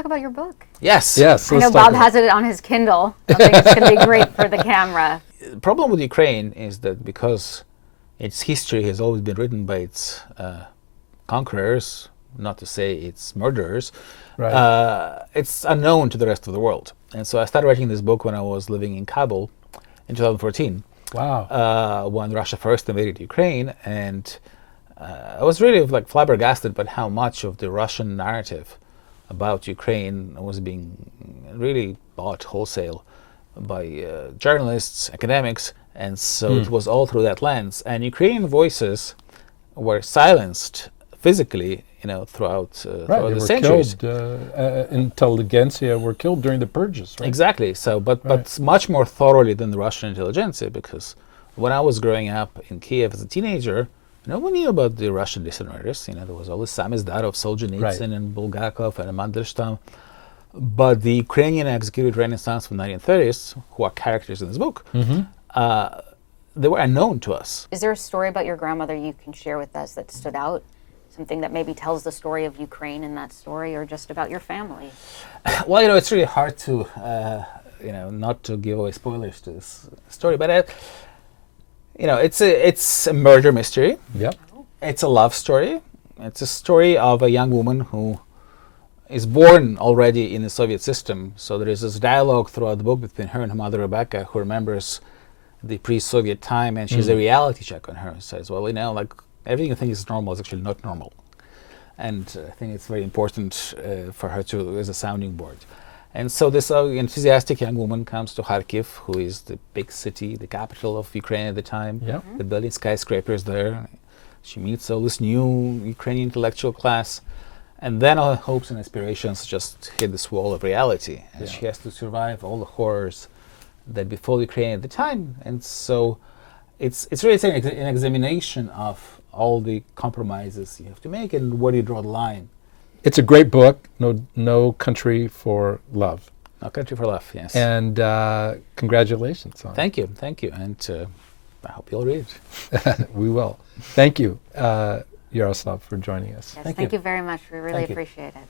talk about your book? Yes. Yes. I know Bob has it on his Kindle. I think it's going to be great for the camera. The problem with Ukraine is that because its history has always been written by its conquerors, not to say its murderers, Right. it's unknown to the rest of the world. And so I started writing this book when I was living in Kabul in 2014. Wow. When Russia first invaded Ukraine, and I was really like flabbergasted by how much of the Russian narrative about Ukraine was being really bought wholesale by journalists, academics, and so it was all through that lens. And Ukrainian voices were silenced physically, throughout Right, they the were centuries. killed. Intelligentsia were killed during the purges, right? Exactly. So, but much more thoroughly than the Russian intelligentsia, because when I was growing up in Kiev as a teenager, no one knew about the Russian dissidents. There was always Samizdarov, Solzhenitsyn, Right. and Bulgakov, and Mandelstam. But the Ukrainian executed Renaissance from the 1930s, who are characters in this book, they were unknown to us. Is there a story about your grandmother you can share with us that stood out? Something that maybe tells the story of Ukraine in that story, or just about your family? Well, it's really hard to, not to give away spoilers to this story, but it's a murder mystery. Yep. It's a love story. It's a story of a young woman who is born already in the Soviet system. So there is this dialogue throughout the book between her and her mother, Rebecca, who remembers the pre-Soviet time, and she's a reality check on her. Says, well, like everything you think is normal is actually not normal. And I think it's very important for her to as a sounding board. And so this enthusiastic young woman comes to Kharkiv, who is the big city, the capital of Ukraine at the time. Yep. The building skyscrapers there. She meets all this new Ukrainian intellectual class. And then all her hopes and aspirations just hit this wall of reality. And she has to survive all the horrors that befall Ukraine at the time. And so it's really an examination of all the compromises you have to make and where do you draw the line. It's a great book, No Country for Love. No Country for Love, yes. And congratulations on Thank you. And I hope you'll read it. it. We will. Thank you, Yaroslav, for joining us. Yes, Thank thank you. you very much. We really Thank you. appreciate it.